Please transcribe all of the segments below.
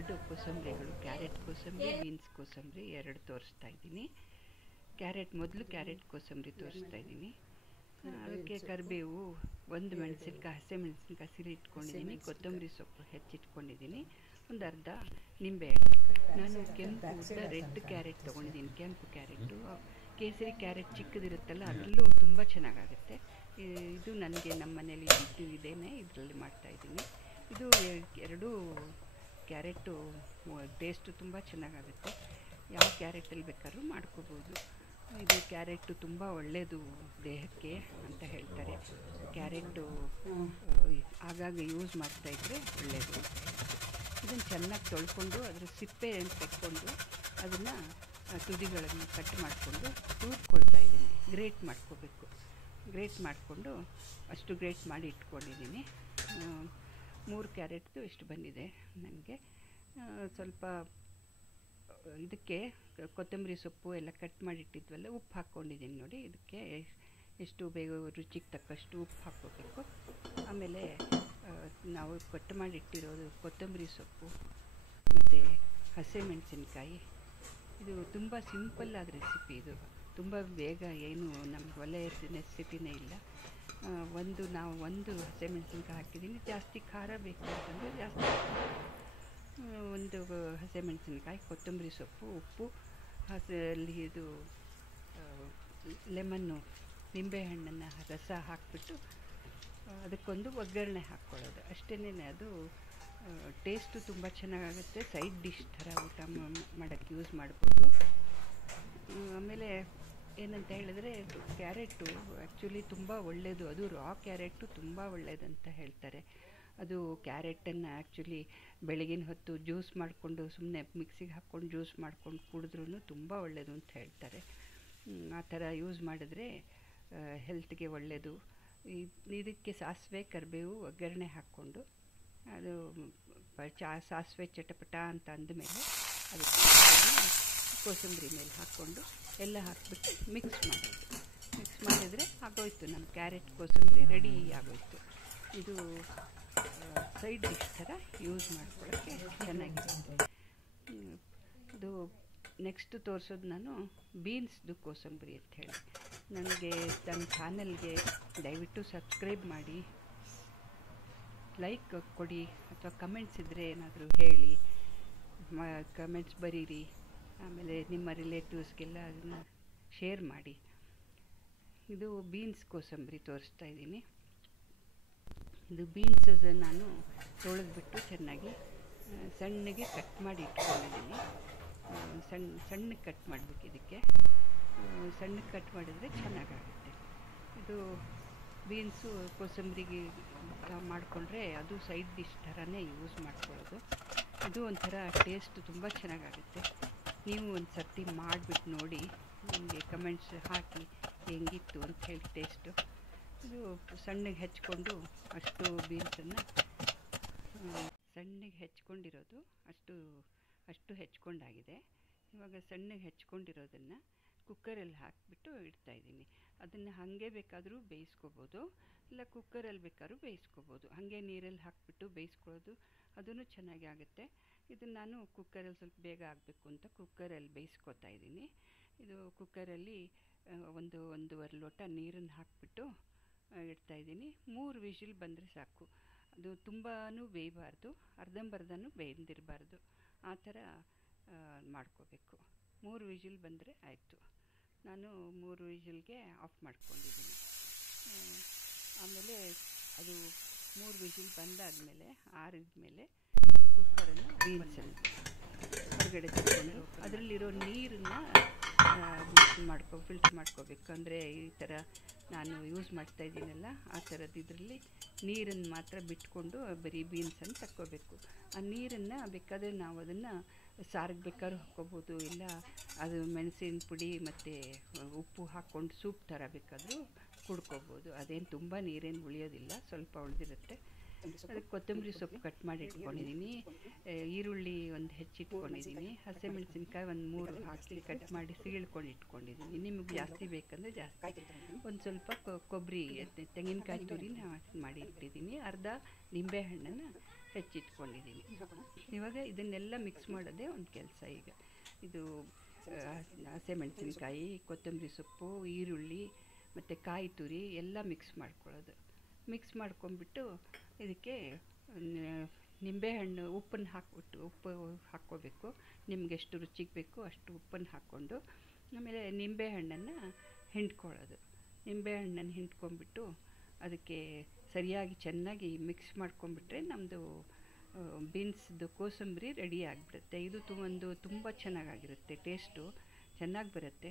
2 ಕೋಸಂಬರಿಗಳು, carrot ಕೋಸಂಬರಿ, beans ಕೋಸಂಬರಿ 2 ತೋರಿಸ್ತಾ ಇದ್ದೀನಿ. ಮೊದಲು ಕ್ಯಾರೆಟ್ ಕೋಸಂಬರಿ ತೋರಿಸ್ತಾ ಇದ್ದೀನಿ. ಅದಕ್ಕೆ ಕರಿಬೇವು, 1 ಮೆಣಸಿನ್ಕಾಯಿ, ಹಸಿ ಮೆಣಸಿನ್ಕಾಯಿ ಸಿರಿ ಇಟ್ಕೊಂಡಿದ್ದೀನಿ, ಕೊತ್ತಂಬರಿ ಸೊಪ್ಪು ಹೆಚ್ಚಿಟ್ಕೊಂಡಿದ್ದೀನಿ, ಒಂದು ಅರ್ಧ ನಿಂಬೆಹಣ್ಣು. ನಾನು ಕೆಂಪು ರೆಡ್ ಕ್ಯಾರೆಟ್ ತೊಗೊಂಡಿದ್ದೀನಿ. ಕೆಂಪು ಕ್ಯಾರೆಟು, ಕೇಸರಿ ಕ್ಯಾರೆಟ್ ಚಿಕ್ಕದಿರುತ್ತಲ್ಲ ಅದರಲ್ಲೂ ತುಂಬ ಚೆನ್ನಾಗಾಗುತ್ತೆ. ಇದು ನನಗೆ ನಮ್ಮ ಮನೇಲಿ ಇದೇನೆ, ಇದರಲ್ಲಿ ಮಾಡ್ತಾಯಿದ್ದೀನಿ. ಇದು 2 ಕ್ಯಾರೆಟು ಟೇಸ್ಟು ತುಂಬ ಚೆನ್ನಾಗಾಗುತ್ತೆ. ಯಾವ ಕ್ಯಾರೆಟಲ್ಲಿ ಬೇಕಾದ್ರೂ ಮಾಡ್ಕೋಬೋದು. ಇದು ಕ್ಯಾರೆಟು ತುಂಬ ಒಳ್ಳೆಯದು ದೇಹಕ್ಕೆ ಅಂತ ಹೇಳ್ತಾರೆ. ಕ್ಯಾರೆಟು ಆಗಾಗ ಯೂಸ್ ಮಾಡ್ತಾಯಿದ್ರೆ ಒಳ್ಳೆಯದು. ಇದನ್ನು ಚೆನ್ನಾಗಿ ತೊಳ್ಕೊಂಡು ಅದರ ಸಿಪ್ಪೆ ತೆಕ್ಕೊಂಡು ಅದನ್ನು ತುದಿಗಳನ್ನು ಕಟ್ ಮಾಡಿಕೊಂಡು ತುರ್ಕೊಳ್ತಾ ಇದ್ದೀನಿ. ಗ್ರೇಟ್ ಮಾಡ್ಕೋಬೇಕು. ಗ್ರೇಟ್ ಮಾಡಿಕೊಂಡು ಅಷ್ಟು ಗ್ರೇಟ್ ಮಾಡಿ ಇಟ್ಕೊಂಡಿದ್ದೀನಿ. 3 ಕ್ಯಾರೆಟ್ದು ಇಷ್ಟು ಬಂದಿದೆ ನನಗೆ. ಸ್ವಲ್ಪ ಇದಕ್ಕೆ ಕೊತ್ತಂಬರಿ ಸೊಪ್ಪು ಎಲ್ಲ ಕಟ್ ಮಾಡಿಟ್ಟಿದ್ವಲ್ಲ, ಉಪ್ಪು ಹಾಕ್ಕೊಂಡಿದ್ದೀನಿ ನೋಡಿ. ಇದಕ್ಕೆ ಎಷ್ಟು ಬೇಗ ರುಚಿಗೆ ತಕ್ಕಷ್ಟು ಉಪ್ಪು ಹಾಕ್ಕೋಬೇಕು. ಆಮೇಲೆ ನಾವು ಕಟ್ ಮಾಡಿಟ್ಟಿರೋದು ಕೊತ್ತಂಬರಿ ಸೊಪ್ಪು ಮತ್ತು ಹಸಿಮೆಣಸಿನ್ಕಾಯಿ. ಇದು ತುಂಬ ಸಿಂಪಲ್ಲಾದ ರೆಸಿಪಿ. ಇದು ತುಂಬ ಬೇಗ, ಏನು ನಮ್ಗೆ ಒಳ್ಳೆಯ ರೆಸಿಪಿನೇ ಇಲ್ಲ. ನಾವು ಒಂದು ಹಸಿಮೆಣಸಿನ್ಕಾಯಿ ಹಾಕಿದ್ದೀನಿ. ಜಾಸ್ತಿ ಖಾರ ಬೇಕು ಅಂತಂದರೆ ಜಾಸ್ತಿ. 1 ಹಸಿಮೆಣಸಿನ್ಕಾಯಿ, ಕೊತ್ತಂಬರಿ ಸೊಪ್ಪು, ಉಪ್ಪು, ಇದು ಲೆಮನ್ನು, ನಿಂಬೆಹಣ್ಣನ್ನು ರಸ ಹಾಕಿಬಿಟ್ಟು ಅದಕ್ಕೊಂದು ಒಗ್ಗರಣೆ ಹಾಕ್ಕೊಳ್ಳೋದು ಅಷ್ಟೇನೆ. ಅದು ಟೇಸ್ಟು ತುಂಬ ಚೆನ್ನಾಗಾಗುತ್ತೆ. ಸೈಡ್ ಡಿಶ್ ಥರ ಊಟ ಮಾಡೋಕ್ಕೆ ಯೂಸ್ ಮಾಡ್ಬೋದು. ಆಮೇಲೆ ಏನಂತ ಹೇಳಿದ್ರೆ, ಕ್ಯಾರೆಟು ಆ್ಯಕ್ಚುಲಿ ತುಂಬ ಒಳ್ಳೆಯದು. ಅದು ರಾ ಕ್ಯಾರೆಟು ತುಂಬ ಒಳ್ಳೆಯದಂತ ಹೇಳ್ತಾರೆ. ಅದು ಕ್ಯಾರೆಟನ್ನು ಆ್ಯಕ್ಚುಲಿ ಬೆಳಗಿನ ಹೊತ್ತು ಜ್ಯೂಸ್ ಮಾಡಿಕೊಂಡು, ಸುಮ್ಮನೆ ಮಿಕ್ಸಿಗೆ ಹಾಕ್ಕೊಂಡು ಜ್ಯೂಸ್ ಮಾಡ್ಕೊಂಡು ಕುಡಿದ್ರೂ ತುಂಬ ಒಳ್ಳೆಯದು ಅಂತ ಹೇಳ್ತಾರೆ. ಆ ಥರ ಯೂಸ್ ಮಾಡಿದ್ರೆ ಹೆಲ್ತ್ಗೆ ಒಳ್ಳೆಯದು. ಇದಕ್ಕೆ ಸಾಸಿವೆ, ಕರಿಬೇವು ಒಗ್ಗರಣೆ ಹಾಕ್ಕೊಂಡು, ಅದು ಸಾಸಿವೆ ಚಟಪಟ ಅಂತ ಅಂದಮೇಲೆ ಅದಕ್ಕೆ ಕೋಸಂಬರಿ ಮೇಲೆ ಹಾಕ್ಕೊಂಡು ಎಲ್ಲ ಹಾಕ್ಬಿಟ್ಟು ಮಿಕ್ಸ್ ಮಾಡಿದರೆ ಆಗೋಯ್ತು. ನಮ್ಮ ಕ್ಯಾರೆಟ್ ಕೋಸಂಬರಿ ರೆಡಿ ಆಗೋಯ್ತು. ಇದು ಸೈಡ್ ಡಿಶ್ ಥರ ಯೂಸ್ ಮಾಡ್ಕೊಳ್ಳೋಕ್ಕೆ ಚೆನ್ನಾಗಿರುತ್ತೆ. ಇದು ನೆಕ್ಸ್ಟ್ ತೋರಿಸೋದು ನಾನು ಬೀನ್ಸ್ದು ಕೋಸಂಬರಿ ಅಂಥೇಳಿ. ನನಗೆ ನನ್ನ ಚಾನಲ್ಗೆ ದಯವಿಟ್ಟು ಸಬ್ಸ್ಕ್ರೈಬ್ ಮಾಡಿ, ಲೈಕ್ ಕೊಡಿ, ಅಥವಾ ಕಮೆಂಟ್ಸ್ ಇದ್ದರೆ ಏನಾದರೂ ಹೇಳಿ, ಕಮೆಂಟ್ಸ್ ಬರೀರಿ. ಆಮೇಲೆ ನಿಮ್ಮ ರಿಲೇಟಿವ್ಸ್ಗೆಲ್ಲ ಅದನ್ನು ಶೇರ್ ಮಾಡಿ. ಇದು ಬೀನ್ಸ್ ಕೋಸಂಬರಿ ತೋರಿಸ್ತಾ ಇದ್ದೀನಿ. ಇದು ಬೀನ್ಸ್ ನಾನು ತೊಳೆದ್ಬಿಟ್ಟು ಚೆನ್ನಾಗಿ ಸಣ್ಣಗೆ ಕಟ್ ಮಾಡಿ ಇಟ್ಕೊಂಡಿದ್ದೀನಿ. ಸಣ್ಣಗೆ ಕಟ್ ಮಾಡಬೇಕು. ಇದಕ್ಕೆ ಸಣ್ಣಗೆ ಕಟ್ ಮಾಡಿದರೆ ಚೆನ್ನಾಗಾಗುತ್ತೆ. ಇದು ಬೀನ್ಸು ಕೋಸಂಬರಿಗೆ ಮಾಡಿಕೊಂಡ್ರೆ ಅದು ಸೈಡ್ ಡಿಶ್ ಥರನೇ ಯೂಸ್ ಮಾಡ್ಕೊಳ್ಳೋದು. ಇದು ಒಂಥರ ಟೇಸ್ಟ್ ತುಂಬ ಚೆನ್ನಾಗಾಗುತ್ತೆ. ನೀವು ಒಂದು ಸರ್ತಿ ಮಾಡಿಬಿಟ್ಟು ನೋಡಿ, ನಿಮಗೆ ಕಮೆಂಟ್ಸ್ ಹಾಕಿ ಹೆಂಗಿತ್ತು ಅಂತ ಹೇಳಿ ಟೇಸ್ಟು. ಇದು ಸಣ್ಣಗೆ ಹೆಚ್ಕೊಂಡು, ಅಷ್ಟು ಬೀನ್ಸನ್ನು ಸಣ್ಣಗೆ ಹೆಚ್ಕೊಂಡಿರೋದು ಅಷ್ಟು ಹೆಚ್ಕೊಂಡಾಗಿದೆ. ಇವಾಗ ಸಣ್ಣಗೆ ಹೆಚ್ಕೊಂಡಿರೋದನ್ನು ಕುಕ್ಕರಲ್ಲಿ ಹಾಕಿಬಿಟ್ಟು ಇಡ್ತಾಯಿದ್ದೀನಿ. ಅದನ್ನು ಹಾಗೆ ಬೇಕಾದರೂ ಬೇಯಿಸ್ಕೋಬೋದು, ಇಲ್ಲ ಕುಕ್ಕರಲ್ಲಿ ಬೇಕಾದ್ರೂ ಬೇಯಿಸ್ಕೋಬೋದು. ಹಾಗೆ ನೀರಲ್ಲಿ ಹಾಕಿಬಿಟ್ಟು ಬೇಯಿಸ್ಕೊಳ್ಳೋದು ಅದೂ ಚೆನ್ನಾಗಿ ಆಗುತ್ತೆ. ಇದನ್ನು ನಾನು ಕುಕ್ಕರಲ್ಲಿ ಸ್ವಲ್ಪ ಬೇಗ ಆಗಬೇಕು ಅಂತ ಕುಕ್ಕರಲ್ಲಿ ಬೇಯಿಸ್ಕೊತಾ ಇದ್ದೀನಿ. ಇದು ಕುಕ್ಕರಲ್ಲಿ 1-1.5 ಲೋಟ ನೀರನ್ನು ಹಾಕಿಬಿಟ್ಟು ಇಡ್ತಾಯಿದ್ದೀನಿ. 3 ವಿಷಿಲ್ ಬಂದರೆ ಸಾಕು. ಅದು ತುಂಬಾ ಬೇಯಬಾರ್ದು, ಅರ್ಧಂಬರ್ಧನೂ ಬೇಯ್ದಿರಬಾರ್ದು. ಆ ಥರ ಮಾಡ್ಕೋಬೇಕು. 3 ವಿಷಿಲ್ ಬಂದರೆ ಆಯಿತು. ನಾನು 3 ವಿಷಿಲ್ಗೆ ಆಫ್ ಮಾಡ್ಕೊಂಡಿದ್ದೀನಿ. ಆಮೇಲೆ ಅದು 3 ವಿಷಿಲ್ ಬಂದಾದಮೇಲೆ, ಆರಿದ ಮೇಲೆ ಕುಕ್ಕರನ್ನು ಬೀನ್ಸನ್ನು ಹೊರಗಡೆ ತಗೊಂಡು ಅದರಲ್ಲಿರೋ ನೀರನ್ನು ಫಿಲ್ಟ್ರ್ ಮಾಡ್ಕೋಬೇಕು. ಅಂದರೆ ಈ ಥರ ನಾನು ಯೂಸ್ ಮಾಡ್ತಾಯಿದ್ದೀನಲ್ಲ, ಆ ಥರದ್ದು ಇದರಲ್ಲಿ ನೀರನ್ನು ಮಾತ್ರ ಬಿಟ್ಕೊಂಡು ಬರೀ ಬೀನ್ಸನ್ನು ತಕ್ಕೋಬೇಕು. ಆ ನೀರನ್ನು ಬೇಕಾದರೆ ನಾವು ಅದನ್ನು ಸಾರಿಗೆ ಬೇಕಾದ್ರೂ ಹಾಕ್ಕೋಬೋದು, ಇಲ್ಲ ಅದು ಮೆಣಸಿನ ಪುಡಿ ಮತ್ತು ಉಪ್ಪು ಹಾಕ್ಕೊಂಡು ಸೂಪ್ ಥರ ಬೇಕಾದರೂ ಕುಡ್ಕೋಬೋದು. ಅದೇನು ತುಂಬ ನೀರೇನು ಉಳಿಯೋದಿಲ್ಲ, ಸ್ವಲ್ಪ ಉಳಿದಿರುತ್ತೆ. ಅದಕ್ಕೆ ಕೊತ್ತಂಬರಿ ಸೊಪ್ಪು ಕಟ್ ಮಾಡಿ ಇಟ್ಕೊಂಡಿದ್ದೀನಿ, ಈರುಳ್ಳಿ ಒಂದು ಹೆಚ್ಚಿಟ್ಕೊಂಡಿದ್ದೀನಿ, ಹಸಿಮೆಣಸಿನ್ಕಾಯಿ ಒಂದು 3 ಹಾಕಿ ಕಟ್ ಮಾಡಿ ಸೀಳ್ಕೊಂಡು ಇಟ್ಕೊಂಡಿದ್ದೀನಿ. ನಿಮಗೆ ಜಾಸ್ತಿ ಬೇಕಂದರೆ ಜಾಸ್ತಿ. ಒಂದು ಸ್ವಲ್ಪ ಕೊಬ್ಬರಿ ತೆಂಗಿನಕಾಯಿ ತುರಿನ ಮಾಡಿ ಇಟ್ಟಿದ್ದೀನಿ, ಅರ್ಧ ನಿಂಬೆಹಣ್ಣನ್ನು ಹೆಚ್ಚಿಟ್ಕೊಂಡಿದ್ದೀನಿ. ಇವಾಗ ಇದನ್ನೆಲ್ಲ ಮಿಕ್ಸ್ ಮಾಡೋದೇ ಒಂದು ಕೆಲಸ. ಈಗ ಇದು ಹಸಿಮೆಣಸಿನ್ಕಾಯಿ, ಕೊತ್ತಂಬರಿ ಸೊಪ್ಪು, ಈರುಳ್ಳಿ ಮತ್ತು ಕಾಯಿ ತುರಿ ಎಲ್ಲ ಮಿಕ್ಸ್ ಮಾಡ್ಕೊಳ್ಳೋದು. ಮಿಕ್ಸ್ ಮಾಡ್ಕೊಂಬಿಟ್ಟು ಇದಕ್ಕೆ ನಿಂಬೆಹಣ್ಣು ಉಪ್ಪನ್ನು ಹಾಕ್ಬಿಟ್ಟು, ಉಪ್ಪು ಹಾಕ್ಕೋಬೇಕು, ನಿಮ್ಗೆ ಎಷ್ಟು ರುಚಿಗೆ ಬೇಕು ಅಷ್ಟು ಉಪ್ಪನ್ನು ಹಾಕ್ಕೊಂಡು ಆಮೇಲೆ ನಿಂಬೆಹಣ್ಣನ್ನು ಹಿಂಡ್ಕೊಳ್ಳೋದು. ನಿಂಬೆಹಣ್ಣನ್ನು ಹಿಂಡ್ಕೊಂಬಿಟ್ಟು ಅದಕ್ಕೆ ಸರಿಯಾಗಿ ಚೆನ್ನಾಗಿ ಮಿಕ್ಸ್ ಮಾಡ್ಕೊಂಬಿಟ್ರೆ ನಮ್ಮದು ಬೀನ್ಸ್ದು ಕೋಸಂಬರಿ ರೆಡಿ ಆಗಿಬಿಡುತ್ತೆ. ಇದು ತುಂಬ ಚೆನ್ನಾಗಾಗಿರುತ್ತೆ, ಟೇಸ್ಟು ಚೆನ್ನಾಗಿ ಬರುತ್ತೆ.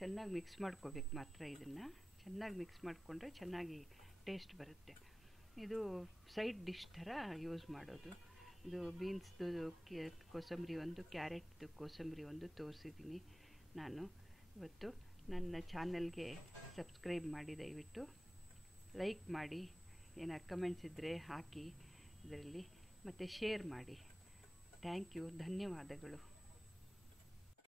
ಚೆನ್ನಾಗಿ ಮಿಕ್ಸ್ ಮಾಡ್ಕೋಬೇಕು ಮಾತ್ರ. ಇದನ್ನು ಚೆನ್ನಾಗಿ ಮಿಕ್ಸ್ ಮಾಡಿಕೊಂಡ್ರೆ ಚೆನ್ನಾಗಿ ಟೇಸ್ಟ್ ಬರುತ್ತೆ. ಇದು ಸೈಡ್ ಡಿಶ್ ಥರ ಯೂಸ್ ಮಾಡೋದು. ಇದು ಬೀನ್ಸ್ದು ಕೋಸಂಬರಿ ಒಂದು, ಕ್ಯಾರೆಟ್ದು ಕೋಸಂಬರಿ ಒಂದು ತೋರಿಸಿದ್ದೀನಿ ನಾನು ಇವತ್ತು. ನನ್ನ ಚಾನಲ್ಗೆ ಸಬ್ಸ್ಕ್ರೈಬ್ ಮಾಡಿ, ದಯವಿಟ್ಟು ಲೈಕ್ ಮಾಡಿ, ಏನಾದ್ರು ಕಮೆಂಟ್ಸ್ ಇದ್ದರೆ ಹಾಕಿ ಇದರಲ್ಲಿ, ಮತ್ತು ಶೇರ್ ಮಾಡಿ. ಥ್ಯಾಂಕ್ ಯು, ಧನ್ಯವಾದಗಳು.